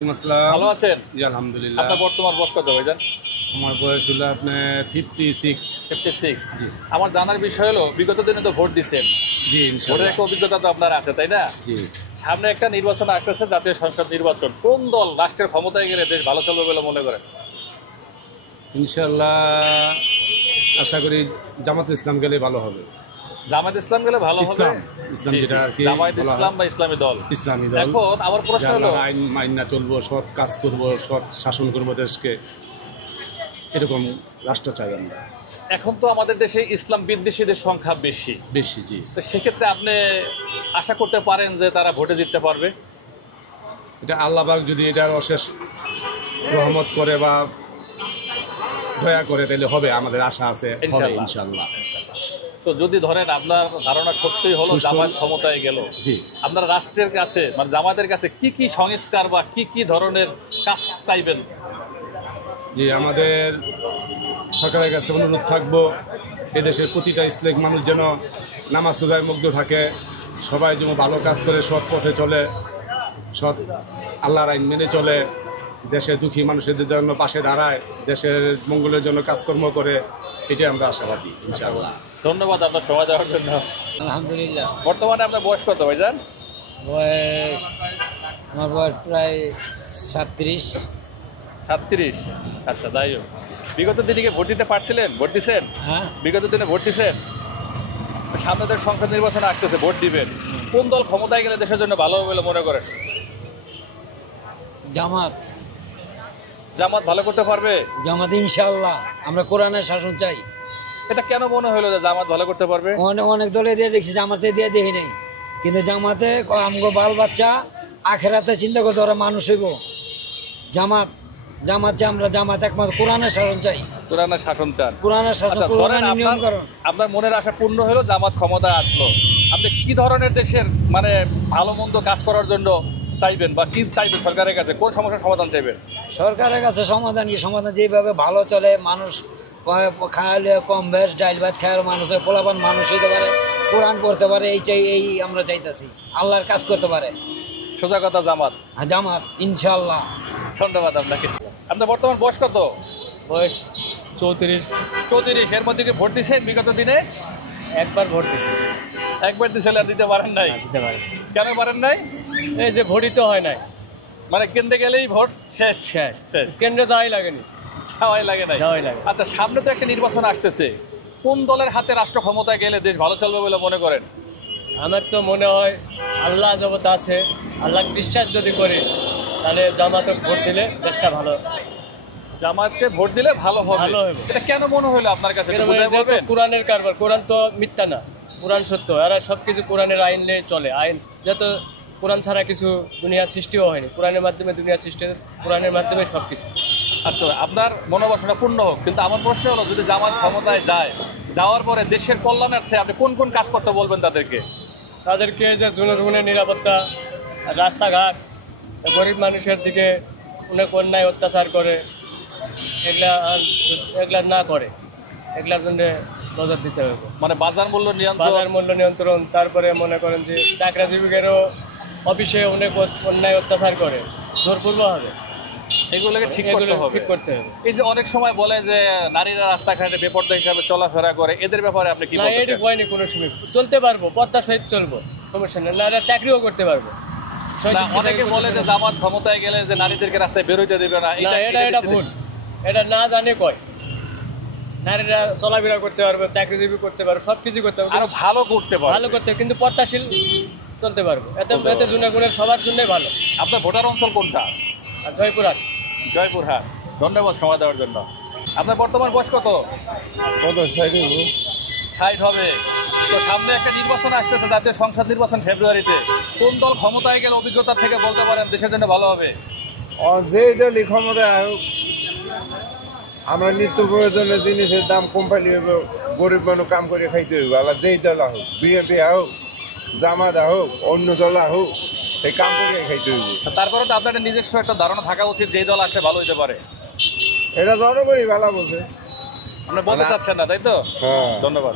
ভালো আছেন? জি আলহামদুলিল্লাহ। আপনার বর্তমান বয়স কত ভাইজান? আমার বয়স হলো আপনার 56। 56। জি আমার জানার বিষয় হলো বিগত দিনে তো ভোট দিচ্ছেন, জি ভোটের ইনশাআল্লাহ। একটা অভিজ্ঞতা তো আপনার আছে তাই না? জি সামনে একটা নির্বাচন আসতেছে, জাতীয় সংসদ নির্বাচন। কোন দল রাষ্ট্রের ক্ষমতায় গেলে দেশ ভালো চলবে বলে মনে করেন? ইনশাআল্লাহ আশা করি জামাত ইসলাম গেলে ভালো হবে। জামায়াত ইসলাম গেলে ভালো হবে। ইসলাম ইসলাম জি, যেটা জি। আর কি জামায়াত বলা হয়, ইসলাম বা ইসলামী দল। ইসলামী দল। এখন আমার প্রশ্ন যে হলো, আল্লাহর আইন মাইনা চলবো, সৎ কাজ করব, সৎ শাসন করবো দেশকে, এরকম রাষ্ট্র চাই আমরা। এখন তো আমাদের দেশে ইসলাম বিদ্বেষীদের সংখ্যা বেশি, বেশি জি। তো সেক্ষেত্রে আপনি আশা করতে পারেন যে তারা ভোটে জিততে পারবে? এটা আল্লাহ পাক যদি এটার অশেষ রহমত করে বা দয়া করে তাহলে হবে, আমাদের আশা আছে হবে ইনশাআল্লাহ। ইনশাআল্লাহ। তো যদি ধরেন আপনার ধারণা সত্যি হলো সুষ্ঠু- জামায়াত ক্ষমতায় গেল, জি আপনারা রাষ্ট্রের কাছে মানে জামায়াতের কাছে কি কি সংস্কার বা কি কি ধরনের কাজ চাইবেন? জি আমাদের সরকারের কাছে অনুরোধ থাকবো, এদেশের প্রতিটা ইসলামিক মানুষ যেন নামাজ রোজায় মুগ্ধ থাকে, সবাই যেন ভালো কাজ করে সৎ পথে চলে, সৎ আল্লাহর আইন মেনে চলে, দেশের দুঃখী মানুষদের জন্য পাশে দাঁড়ায়, দেশের মঙ্গলের জন্য কাজকর্ম করে, এটাই আমরা আশাবাদী ইনশাআল্লাহ। ধন্যবাদ আপনার সময় দেওয়ার জন্য। আলহামদুলিল্লাহ। বর্তমানে আপনার বয়স কত ভাইজান? বয়স আমার বয়স প্রায় 37। 37। আচ্ছা, যাই হোক, বিগত দিনে কি ভোট দিতে পারছিলেন? ভোট দিছেন? হ্যাঁ, বিগত দিনে ভোট দিছেন? সামনে তো সংসদ নির্বাচন আসতেছে, ভোট দিবেন। কোন দল ক্ষমতায় গেলে দেশের জন্য ভালো হবে বলে মনে করেন? জামাত। জামাত ভালো করতে পারবে? জামাত ইনশাআল্লাহ। আমরা কোরআনের শাসন চাই। এটা কেন মনে হলো যে জামাত ভালো করতে পারবে? অনেক অনেক দলে দিয়ে দেখছি, জামাতে দিয়ে দেখি নাই, কিন্তু জামাতে আমগো বাল বাচ্চা আখেরাতে চিন্তা করতে ওরা মানুষ হইব। জামাত জামাত যে আমরা জামাত একমাত্র কোরআনের শাসন চাই। কোরআনের শাসন চান? কোরআনের শাসন, আচ্ছা, ধরেন কোরআনের নিয়ম কারণ। আপনার মনের আশা পূর্ণ হলো, জামাত ক্ষমতায় আসলো, আপনি কি ধরনের দেশের মানে ভালো মন্দ কাজ করার জন্য চাইবেন বা কি চাইবেন সরকারের কাছে? কোন সমস্যার সমাধান চাইবেন? সরকারের কাছে সমাধান কি? সমাধান যেভাবে ভালো চলে, মানুষ খাওয়ালে কম বেশ ডাইল ভাত খাওয়ার মানুষের পোলাপান মানুষ হইতে পারে, কোরআন পড়তে পারে, এই চাই, এই আমরা চাইতেছি। আল্লাহর কাজ করতে পারে সোজা কথা জামাত। জামাত ইনশাআল্লাহ। ধন্যবাদ আপনাকে। আপনার বর্তমান বয়স কত? বয়স 34। 34। এর মধ্যে কি ভোট দিচ্ছেন বিগত দিনে? একবার ভোট দিছি, একবার দিচ্ছেন, আর দিতে পারেন নাই? দিতে পারে। কেন পারেন নাই? এই যে ভোটই তো হয় নাই, মানে কেন্দ্রে গেলেই ভোট শেষ? শেষ শেষ, কেন্দ্রে যাওয়াই লাগেনি। যাওয়াই লাগে নাই। যাওয়াই লাগে। আচ্ছা, সামনে তো একটা নির্বাচন আসতেছে, কোন দলের হাতে রাষ্ট্র ক্ষমতায় গেলে দেশ ভালো চলবে বলে মনে করেন? আমার তো মনে হয় আল্লাহ জগৎ আছে, আল্লাহ বিশ্বাস যদি করি তাহলে জামাতে ভোট দিলে দেশটা ভালো জামাতকে ভোট দিলে ভালো হবে। ভালো হবে। এটা কেন মনে হলো আপনার কাছে? একটু বুঝায় যেহেতু বলবেন? কোরআনের কারবার, কোরআন তো মিথ্যা না, কোরআন সত্য। এরা সব কিছু কোরআনের আইন নিয়ে চলে। আইন যেহেতু কোরআন ছাড়া কিছু দুনিয়া সৃষ্টিও হয়নি, কোরআনের মাধ্যমে দুনিয়া সৃষ্টি, কোরআনের মাধ্যমে সব কিছু। আচ্ছা, আপনার মনোবাসনা পূর্ণ হোক, কিন্তু আমার প্রশ্ন হলো, যদি জামাত ক্ষমতায় যায়, যাওয়ার পরে দেশের কল্যাণার্থে আপনি কোন কোন কাজ করতে বলবেন তাদেরকে? তাদেরকে যে জনগণের নিরাপত্তা, রাস্তাঘাট, গরিব মানুষের দিকে অনেক অন্যায় অত্যাচার করে, এগুলা না করে, এগুলার জন্য নজর দিতে হবে। মানে বাজার মূল্য নিয়ন্ত্রণ? বাজার মূল্য নিয়ন্ত্রণ, তারপরে মনে করেন যে চাকরিজীবীদেরও অফিসে অনেক অন্যায় অত্যাচার করে, জোরপূর্বক হবে, এগুলোকে ঠিক করতে এগুলো হবে। ঠিক করতে হবে। এই যে অনেক সময় বলে যে নারীরা রাস্তাঘাটে বেপরদা হিসাবে চলাফেরা করে, এদের ব্যাপারে আপনি কি না, বলতে এটি চান? হয়নি কোনো সময়। চলতে পারবো, পর্দা সহিত চলবো, সমস্যা নেই। না, চাকরিও করতে পারবো। না, অনেকে বলে যে জামাত ক্ষমতায় গেলে যে নারীদেরকে রাস্তায় বেরোইতে দেবে না। না, এটা ভুল, এটা না জানে কয়। নারীরা চলাফেরা করতে পারবে, চাকরিজীবী করতে পারবে, সব কিছু করতে পারবে, আরো ভালো করতে পারে। ভালো করতে, কিন্তু পর্দাশীল চলতে পারবো। এতে জনগণের সবার জন্যই ভালো। আপনার ভোটার অঞ্চল কোনটা? আর জয়পুরহাট। জয়পুরহাট। ধন্যবাদ সময় দেওয়ার জন্য। আপনার বর্তমান বয়স কত? 60 হবে। তো সামনে একটা নির্বাচন আসতেছে, জাতীয় সংসদ নির্বাচন ফেব্রুয়ারিতে। কোন দল ক্ষমতায় গেলে অভিজ্ঞতা থেকে বলতে পারেন দেশের জন্য ভালো হবে? যে দলই ক্ষমতায় হোক, আমরা নিত্য প্রয়োজনীয় জিনিসের দাম কম পাইলে হইব, গরিব মানুষ কাম করে খাইতে হইব। আল্লাহ যেই দল হোক, বিএনপি হোক, জামাত হোক, অন্য দল হোক, এই কাম করে খাইতে হইব। তারপরে তো আপনার একটা নিজস্ব একটা ধারণা থাকা উচিত যেই দল আসলে ভালো হতে পারে। এটা জনগণই ভালো বলছে। আপনি বলতে চাচ্ছেন না, তাই তো? হ্যাঁ। ধন্যবাদ।